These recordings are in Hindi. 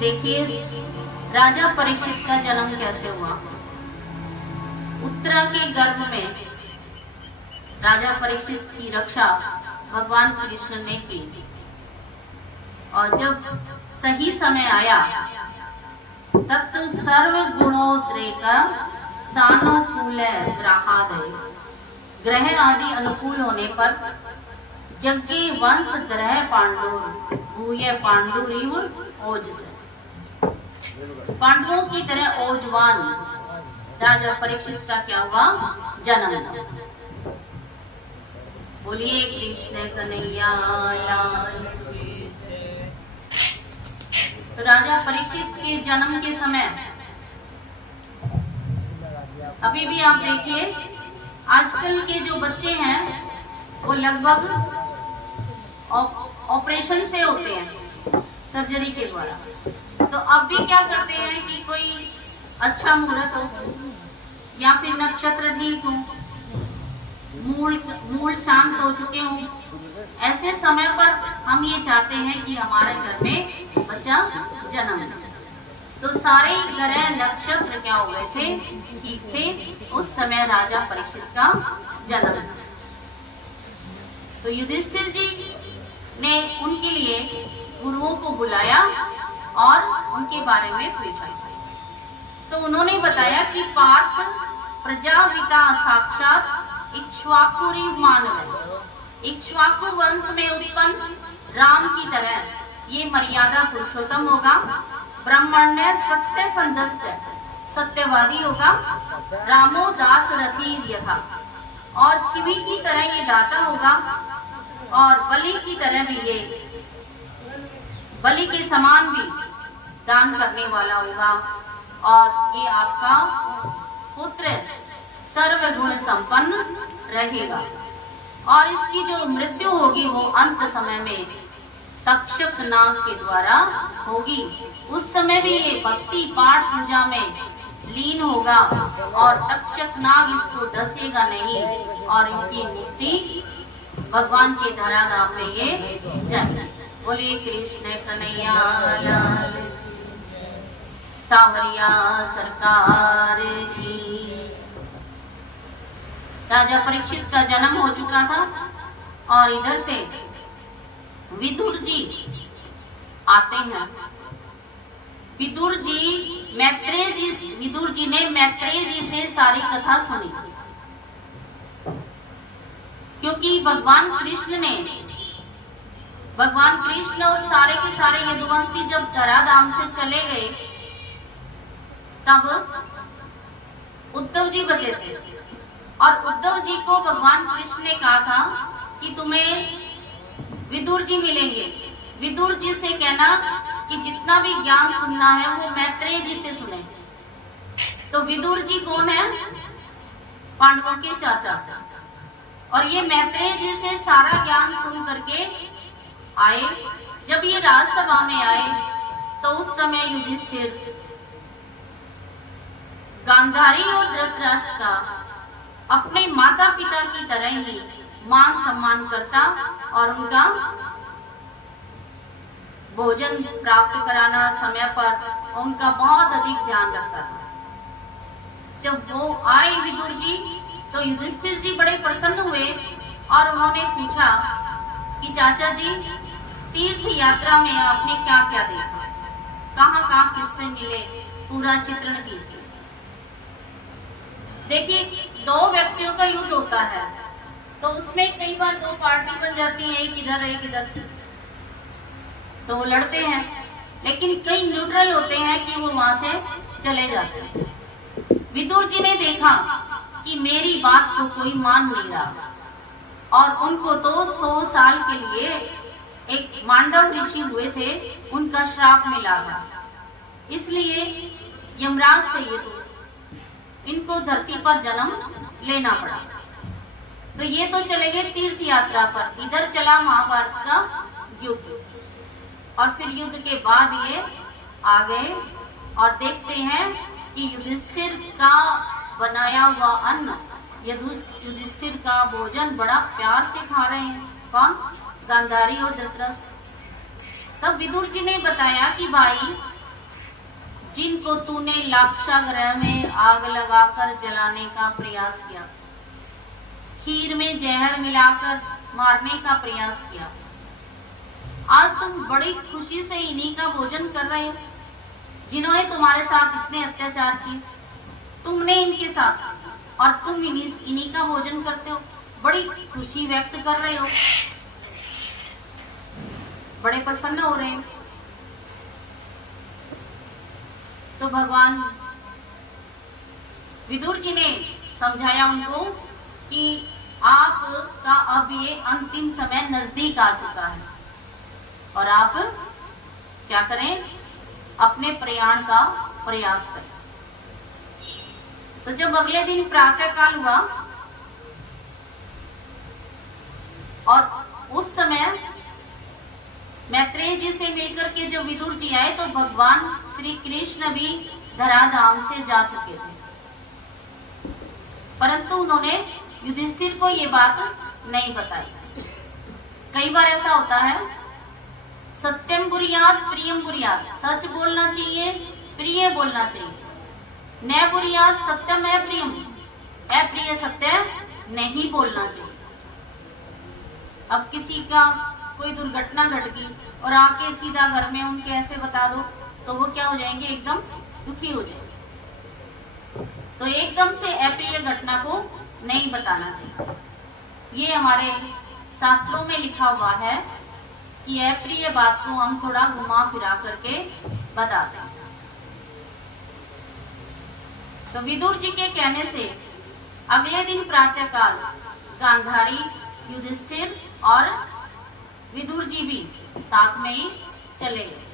देखिए राजा परीक्षित का जन्म कैसे हुआ। उत्तरा के गर्भ में राजा परीक्षित की रक्षा भगवान कृष्ण ने की और जब सही समय आया तत् सर्व गुणोद्रेक सानुकूल ग्रहादय ग्रह आदि अनुकूल होने पर जग्गे वंश ग्रह पांडुर भूय पांडुरिव ओजस, पांडवों की तरह ओजवान राजा परीक्षित का क्या हुआ जन्म। बोलिए कृष्ण कन्हैया लाल। तो राजा परीक्षित के जन्म के समय अभी भी आप देखिए आजकल के जो बच्चे हैं वो लगभग ऑपरेशन से होते हैं, सर्जरी के द्वारा। तो अब भी क्या करते हैं कि कोई अच्छा मुहूर्त हो या फिर नक्षत्र ठीक हो, मूल शांत हो चुके हों, ऐसे समय पर हम ये चाहते हैं कि हमारे घर में बच्चा जन्म ले। तो सारे ग्रह नक्षत्र क्या हो गए थे, ठीक थे। उस समय राजा परीक्षित का जन्म। तो युधिष्ठिर जी ने उनके लिए गुरुओं को बुलाया और उनके बारे में पूछा। तो उन्होंने बताया कि पार्थ प्रजापिता साक्षात इक्ष्वाकुरी मानव, इक्ष्वाकु वंश में उत्पन्न राम की तरह ये मर्यादा पुरुषोत्तम होगा, ब्रह्मण्य सत्य संदस्य सत्यवादी होगा, रामो दास रथी यथा, और शिवी की तरह ये दाता होगा और बलि की तरह भी ये बलि के समान भी दान करने वाला होगा और ये आपका पुत्र सर्वगुण संपन्न रहेगा। और इसकी जो मृत्यु होगी वो अंत समय में तक्षक नाग के द्वारा होगी। उस समय भी ये भक्ति पाठ पूजा में लीन होगा और तक्षक नाग इसको डसेगा नहीं और इनकी मुक्ति भगवान के धराधाम में ये जाएगी। बोलिए कृष्ण कन्हैया लाल, सावरिया सरकार की। राजा परीक्षित का जन्म हो चुका था और इधर से विदुर जी आते हैं। विदुर जी ने मैत्रेय जी से सारी कथा सुनी, क्योंकि भगवान कृष्ण और सारे के सारे यदुवंशी जब धराधाम से चले गए तब उद्धव जी बचे थे और उद्धव जी को भगवान कृष्ण ने कहा था कि तुम्हें विदुर जी मिलेंगे। विदुर जी से कहना कि जितना भी ज्ञान सुनना है वो मैत्रेय जी से सुने। तो विदुर जी कौन है? पांडवों के चाचा। और ये मैत्रेय जी से सारा ज्ञान सुन करके आए। जब ये राजसभा में आए तो उस समय युधिष्ठिर गांधारी और धृतराष्ट्र का अपने माता पिता की तरह ही मान सम्मान करता और उनका भोजन प्राप्त कराना समय पर उनका बहुत अधिक ध्यान रखता था। जब वो आए विदुर जी तो युधिष्ठिर जी बड़े प्रसन्न हुए और उन्होंने पूछा कि चाचा जी तीर्थ यात्रा में आपने क्या क्या देखा, कहाँ कहाँ किससे मिले, पूरा चित्रण कीजिए। देखिए दो व्यक्तियों का युद्ध होता है तो उसमें कई बार दो पार्टी बन जाती है, एक इधर तो वो लड़ते हैं, लेकिन कई न्यूट्रल होते हैं कि वो वहां से चले जाते हैं। विदुर जी ने देखा कि मेरी बात को कोई मान नहीं रहा और उनको तो 100 साल के लिए एक मांडव ऋषि हुए थे, उनका श्राप मिला था, इसलिए यमराज से ये तो इनको धरती पर जन्म लेना पड़ा। तो ये तो चले गए तीर्थ यात्रा पर। इधर चला महाभारत का युद्ध और फिर युद्ध के बाद ये आ गए और देखते हैं कि युधिष्ठिर का बनाया हुआ अन्न, युधिष्ठिर का भोजन बड़ा प्यार से खा रहे हैं। कौन? गांधारी और धृतराष्ट्र। तब विदुर जी ने बताया कि भाई जिनको तूने लाक्षागृह में आग लगाकर जलाने का प्रयास किया, खीर में जहर मिलाकर मारने का प्रयास किया, आज तुम बड़ी खुशी से इन्हीं का भोजन कर रहे हो जिन्होंने तुम्हारे साथ इतने अत्याचार किए। तुमने इनके साथ और तुम इन्हीं का भोजन करते हो, बड़ी खुशी व्यक्त कर रहे हो, बड़े प्रसन्न हो रहे हो। तो भगवान विदुर जी ने समझाया उनको कि आपका अब ये अंतिम समय नजदीक आ चुका है और आप क्या करें, अपने प्रयाण का प्रयास करें। तो जब अगले दिन प्रातः काल हुआ और उस समय मैत्रेय जी से मिलकर के जब विदुर जी आए तो भगवान श्री कृष्ण भी धराधाम से जा चुके थे, परंतु उन्होंने युधिष्ठिर को ये बात नहीं बताई। कई बार ऐसा होता है, सत्यम बुरियात प्रियम बुरियात, सच बोलना चाहिए, प्रिय बोलना चाहिए, न बुरियात सत्यम अप्रियम, अप्रिय सत्य नहीं बोलना चाहिए। अब किसी का कोई दुर्घटना घट गई और आके सीधा घर में उनके ऐसे बता दो तो वो क्या हो जाएंगे, एकदम दुखी हो जाएंगे। तो एकदम से अप्रिय घटना को नहीं बताना चाहिए। ये हमारे शास्त्रों में लिखा हुआ है कि अप्रिय बात को हम थोड़ा घुमा फिरा करके बताते हैं। तो विदुर जी के कहने से अगले दिन प्रातःकाल गांधारी, युधिष्ठिर और विदुर जी भी साथ में ही चले गए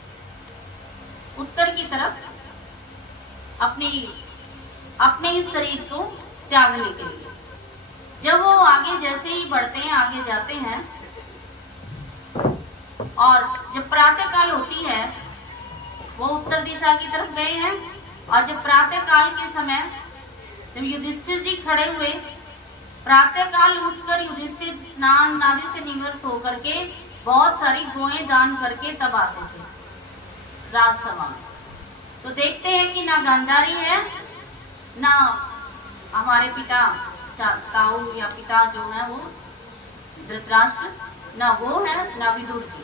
उत्तर की तरफ अपने इस शरीर को त्यागने के लिए। जब वो आगे जैसे ही बढ़ते हैं, आगे जाते हैं और जब प्रातः काल होती है वो उत्तर दिशा की तरफ गए हैं और जब प्रातः काल के समय जब युधिष्ठिर जी खड़े हुए, प्रातः काल उठकर युधिष्ठिर स्नान आदि से निवृत्त होकर के बहुत सारी गोएं दान करके तब आते थे राजसभा में। तो देखते हैं कि ना गांधारी है, ना हमारे पिता ताऊ या पिता जो है वो धृतराष्ट्र, ना वो है, ना विदुर जी,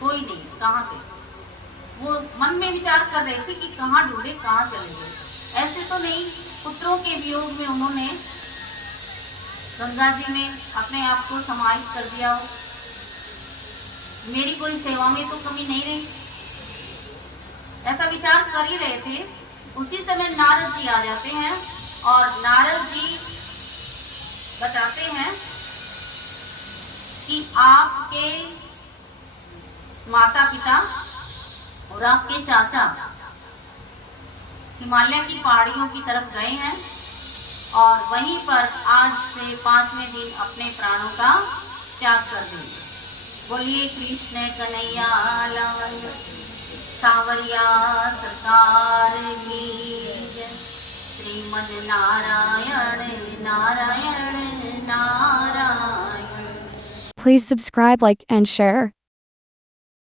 कोई नहीं। कहाँ के? वो मन में विचार कर रहे थे कि कहाँ ढूंढे, कहाँ चले गए। ऐसे तो नहीं, पुत्रों के वियोग में उन्होंने गंगा जी में अपने आप को समाहित कर दिया हो, मेरी कोई सेवा में तो कमी नहीं रही, ऐसा विचार कर ही रहे थे। उसी समय नारद जी आ जाते हैं और नारद जी बताते हैं कि आपके माता पिता और आपके चाचा हिमालय की पहाड़ियों की तरफ गए हैं और वहीं पर आज से 5वें दिन अपने प्राणों का त्याग कर देंगे। बोलिए कृष्ण कन्हैया लाल, सांवरिया सरकार की जय। Shrimad Narayan Narayan Narayan. Please subscribe, like, and share.